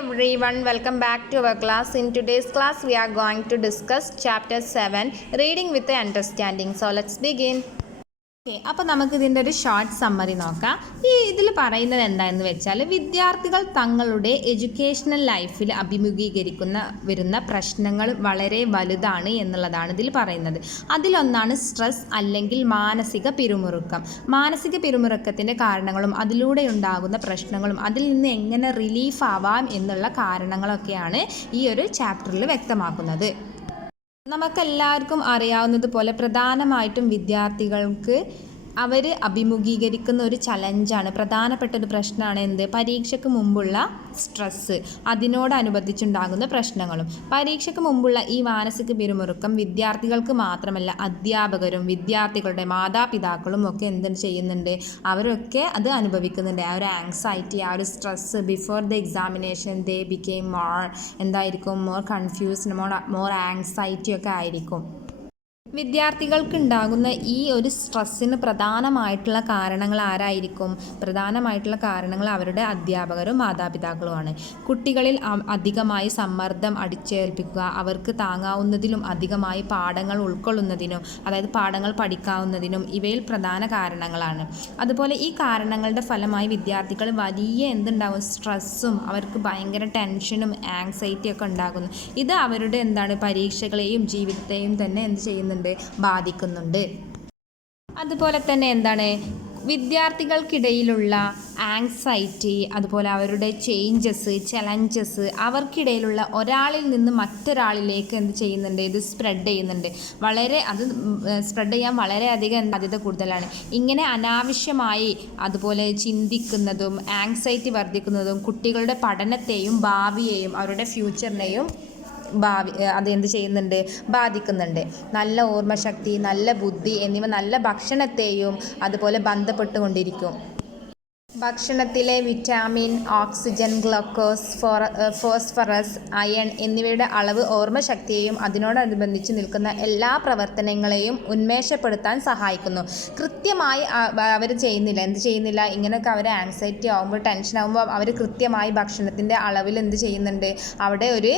everyone, welcome back to our class. In today's class, we are going to discuss chapter 7, Reading with Understanding. So let's begin. അപ്പോൾ നമുക്കിതിൻ്റെ ഒരു short summary നോക്കാം. ഇതിൽ പറയുന്നത് എന്താണെന്ന് വെച്ചാൽ വിദ്യാർത്ഥികൾ തങ്ങളുടെ എഡ്യൂക്കേഷണൽ ലൈഫിൽ വരുന്ന പ്രശ്നങ്ങൾ വളരെ വലുതാണ് എന്നുള്ളതാണ് ഇതിൽ പറയുന്നത്. അതിലൊന്നാണ് സ്ട്രെസ് അല്ലെങ്കിൽ മാനസിക പിരിമുറുക്കം. മാനസിക പിരിമുറുക്കത്തിൻ്റെ കാരണങ്ങളും അതിലൂടെ ഉണ്ടാകുന്ന പ്രശ്നങ്ങളും അതിൽ നിന്ന് എങ്ങനെ റിലീഫ് ആവാം എന്നുള്ള കാരണങ്ങളൊക്കെയാണ് ഈ ഒരു ചാപ്റ്ററിൽ വ്യക്തമാക്കുന്നത്. നമുക്കെല്ലാവർക്കും അറിയാവുന്നതുപോലെ പ്രധാനമായിട്ടും വിദ്യാർത്ഥികൾക്ക് അവർ അഭിമുഖീകരിക്കുന്ന ഒരു ചലഞ്ചാണ്, പ്രധാനപ്പെട്ട ഒരു പ്രശ്നമാണ് എന്ത്? പരീക്ഷയ്ക്ക് മുമ്പുള്ള സ്ട്രെസ്സ്, അതിനോടനുബന്ധിച്ചുണ്ടാകുന്ന പ്രശ്നങ്ങളും. പരീക്ഷയ്ക്ക് മുമ്പുള്ള ഈ മാനസിക പിരിമുറുക്കം വിദ്യാർത്ഥികൾക്ക് മാത്രമല്ല, അധ്യാപകരും വിദ്യാർത്ഥികളുടെ മാതാപിതാക്കളും ഒക്കെ എന്ത് ചെയ്യുന്നുണ്ട്? അവരൊക്കെ അത് അനുഭവിക്കുന്നുണ്ട്. ആ ഒരു ആങ്സൈറ്റി, ആ ഒരു stress before the examination they became more confused, more anxiety ഒക്കെ ആയിരിക്കും. വിദ്യാർത്ഥികൾക്ക് ഉണ്ടാകുന്ന ഈ ഒരു സ്ട്രെസ്സിന് പ്രധാനമായിട്ടുള്ള കാരണങ്ങൾ ആരായിരിക്കും? പ്രധാനമായിട്ടുള്ള കാരണങ്ങൾ അവരുടെ അധ്യാപകരും മാതാപിതാക്കളുമാണ്. കുട്ടികളിൽ അധികമായി സമ്മർദ്ദം അടിച്ചേൽപ്പിക്കുക, അവർക്ക് താങ്ങാവുന്നതിലും അധികമായി പാഠങ്ങൾ ഉൾക്കൊള്ളുന്നതിനും, അതായത് പാഠങ്ങൾ പഠിക്കാവുന്നതിനും ഇവയിൽ പ്രധാന കാരണങ്ങളാണ്. അതുപോലെ ഈ കാരണങ്ങളുടെ ഫലമായി വിദ്യാർത്ഥികൾ വലിയ എന്തുണ്ടാകും? സ്ട്രെസ്സും അവർക്ക് ഭയങ്കര ടെൻഷനും ആങ്സൈറ്റി ഒക്കെ ഉണ്ടാകുന്നു. ഇത് അവരുടെ പരീക്ഷകളെയും ജീവിതത്തെയും തന്നെ എന്ത് ചെയ്യുന്നുണ്ട്? ബാധിക്കുന്നുണ്ട്. അതുപോലെ തന്നെ വിദ്യാർത്ഥികൾക്കിടയിലുള്ള ആങ്സൈറ്റി, അതുപോലെ അവരുടെ ചലഞ്ചസ് അവർക്കിടയിലുള്ള ഒരാളിൽ നിന്ന് മറ്റൊരാളിലേക്ക് എന്ത് ചെയ്യുന്നുണ്ട്? ഇത് സ്പ്രെഡ് ചെയ്യുന്നുണ്ട്. സ്പ്രെഡ് ചെയ്യാൻ വളരെയധികം സാധ്യത കൂടുതലാണ്. ഇങ്ങനെ അനാവശ്യമായി അതുപോലെ ചിന്തിക്കുന്നതും ആങ്സൈറ്റി വർദ്ധിക്കുന്നതും കുട്ടികളുടെ പഠനത്തെയും ഭാവിയെയും അവരുടെ ഫ്യൂച്ചറിനെയും അതെന്ത് ചെയ്യുന്നുണ്ട്? ബാധിക്കുന്നുണ്ട്. നല്ല ഓർമ്മശക്തി, നല്ല ബുദ്ധി എന്നിവ നല്ല ഭക്ഷണത്തെയും അതുപോലെ ബന്ധപ്പെട്ടുകൊണ്ടിരിക്കും. ഭക്ഷണത്തിലെ vitamin, oxygen, glucose, phosphorus, iron എന്നിവയുടെ അളവ് ഓർമ്മശക്തിയെയും അതിനോടനുബന്ധിച്ച് നിൽക്കുന്ന എല്ലാ പ്രവർത്തനങ്ങളെയും ഉന്മേഷപ്പെടുത്താൻ സഹായിക്കുന്നു. കൃത്യമായി അവർ ചെയ്യുന്നില്ല. ഇങ്ങനെയൊക്കെ അവർ ആങ്സൈറ്റി ആകുമ്പോൾ, ടെൻഷൻ ആകുമ്പോൾ അവർ കൃത്യമായി ഭക്ഷണത്തിൻ്റെ അളവിൽ എന്ത് ചെയ്യുന്നുണ്ട്? അവിടെ ഒരു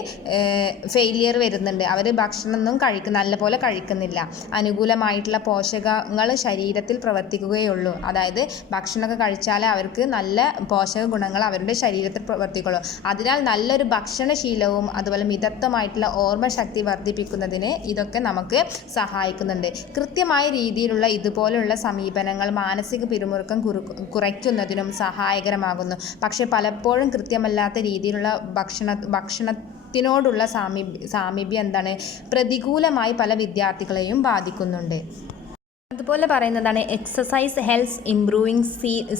ഫെയിലിയർ വരുന്നുണ്ട്. അവർ ഭക്ഷണമൊന്നും നല്ലപോലെ കഴിക്കുന്നില്ല. അനുകൂലമായിട്ടുള്ള പോഷകങ്ങൾ ശരീരത്തിൽ പ്രവർത്തിക്കുകയുള്ളൂ. അതായത് ഭക്ഷണമൊക്കെ കഴിച്ചാൽ അവർക്ക് നല്ല പോഷക ഗുണങ്ങൾ അവരുടെ ശരീരത്തിൽ പ്രവർത്തിക്കുള്ളൂ. അതിനാൽ നല്ലൊരു ഭക്ഷണശീലവും അതുപോലെ മിതത്വമായിട്ടുള്ള ഓർമ്മശക്തി വർദ്ധിപ്പിക്കുന്നതിന് ഇതൊക്കെ നമുക്ക് സഹായിക്കുന്നുണ്ട്. കൃത്യമായ രീതിയിലുള്ള ഇതുപോലുള്ള സമീപനങ്ങൾ മാനസിക പിരിമുറുക്കം കുറയ്ക്കുന്നതിനും സഹായകരമാകുന്നു. പക്ഷേ പലപ്പോഴും കൃത്യമല്ലാത്ത രീതിയിലുള്ള ഭക്ഷണത്തിനോടുള്ള സാമീപ്യം പ്രതികൂലമായി പല വിദ്യാർത്ഥികളെയും ബാധിക്കുന്നുണ്ട്. അതുപോലെ പറയുന്നതാണ് exercise helps improving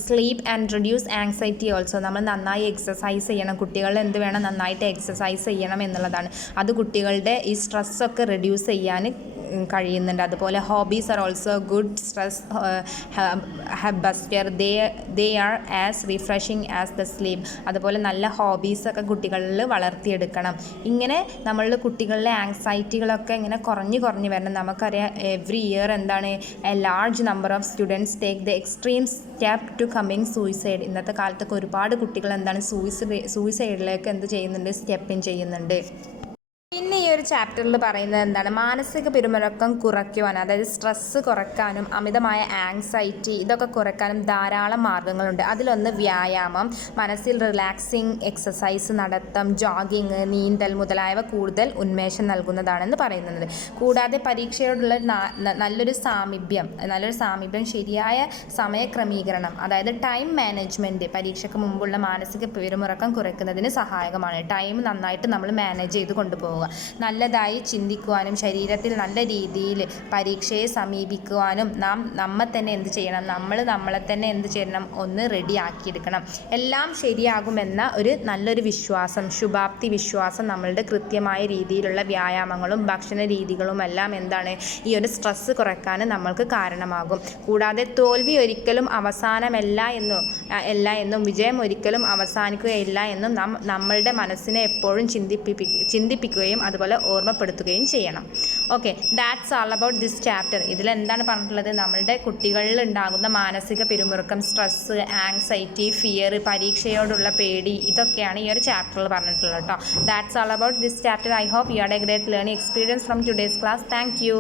sleep and reduce anxiety also. നമ്മൾ നന്നായി എക്സസൈസ് ചെയ്യണം. കുട്ടികൾ നന്നായിട്ട് എക്സസൈസ് ചെയ്യണം എന്നുള്ളതാണ്. അത് കുട്ടികളുടെ ഈ സ്ട്രെസ്സൊക്കെ റെഡ്യൂസ് ചെയ്യാൻ കഴിയുന്നുണ്ട്. അതുപോലെ hobbies are also good stress buster. They are as refreshing as the sleep. അതുപോലെ നല്ല ഹോബീസൊക്കെ കുട്ടികളിൽ വളർത്തിയെടുക്കണം. ഇങ്ങനെ നമ്മളുടെ കുട്ടികളിലെ ആങ്സൈറ്റികളൊക്കെ ഇങ്ങനെ കുറഞ്ഞു വരണം. നമുക്കറിയാം every year a large number of students take the extreme step to കമ്മിങ് സൂയിസൈഡ്. ഇന്നത്തെ കാലത്തൊക്കെ ഒരുപാട് കുട്ടികൾ സൂയിസൈഡിലേക്ക് സ്റ്റെപ്പ് ഇൻ ചെയ്യുന്നുണ്ട്. പിന്നെ ഈ ഒരു ചാപ്റ്ററിൽ പറയുന്നത് മാനസിക പിരിമുറുക്കം കുറയ്ക്കുവാൻ, അതായത് സ്ട്രെസ്സ് കുറയ്ക്കാനും അമിതമായ ആങ്സൈറ്റി ഇതൊക്കെ കുറയ്ക്കാനും ധാരാളം മാർഗ്ഗങ്ങളുണ്ട്. അതിലൊന്ന് വ്യായാമം, മനസ്സിൽ റിലാക്സിങ് എക്സസൈസ് നടത്തം, ജോഗിങ്, നീന്തൽ മുതലായവ കൂടുതൽ ഉന്മേഷം നൽകുന്നതാണെന്ന് പറയുന്നത്. കൂടാതെ പരീക്ഷയോടുള്ള നല്ലൊരു സാമീപ്യം, ശരിയായ സമയക്രമീകരണം, അതായത് ടൈം മാനേജ്മെൻറ്റ് പരീക്ഷയ്ക്ക് മുമ്പുള്ള മാനസിക പിരിമുറുക്കം കുറയ്ക്കുന്നതിന് സഹായകമാണ്. ടൈം നന്നായിട്ട് നമ്മൾ മാനേജ് ചെയ്ത് കൊണ്ടുപോകുക, നല്ലതായി ചിന്തിക്കുവാനും ശരീരത്തിൽ നല്ല രീതിയിൽ പരീക്ഷയെ സമീപിക്കുവാനും നമ്മളെ തന്നെ ഒന്ന് റെഡിയാക്കിയെടുക്കണം. എല്ലാം ശരിയാകുമെന്ന ഒരു നല്ലൊരു വിശ്വാസം, ശുഭാപ്തി വിശ്വാസം നമ്മളുടെ കൃത്യമായ രീതിയിലുള്ള വ്യായാമങ്ങളും ഭക്ഷണ രീതികളുമെല്ലാം ഈ ഒരു സ്ട്രെസ്സ് കുറയ്ക്കാൻ നമ്മൾക്ക് കാരണമാകും. കൂടാതെ തോൽവി ഒരിക്കലും അവസാനമല്ല എന്നും വിജയം ഒരിക്കലും അവസാനിക്കുകയില്ല എന്നും നമ്മളുടെ മനസ്സിനെ എപ്പോഴും ചിന്തിപ്പിക്കുകയും അതുപോലെ ഓർമ്മപ്പെടുത്തുകയും ചെയ്യണം. Okay, that's all about this chapter. ഇതിലെന്താണ് പറഞ്ഞിട്ടുള്ളത്? നമ്മളുടെ കുട്ടികളിൽ ഉണ്ടാകുന്ന മാനസിക പിരിമുറുക്കം, സ്ട്രെസ്സ്, ആങ്സൈറ്റി, ഫിയർ, പരീക്ഷയോടുള്ള പേടി, ഇതൊക്കെയാണ് ഈ ഒരു ചാപ്റ്ററിൽ പറഞ്ഞിട്ടുള്ളത് കേട്ടോ. That's all about this chapter. I hope you had a great learning experience from today's class. Thank U.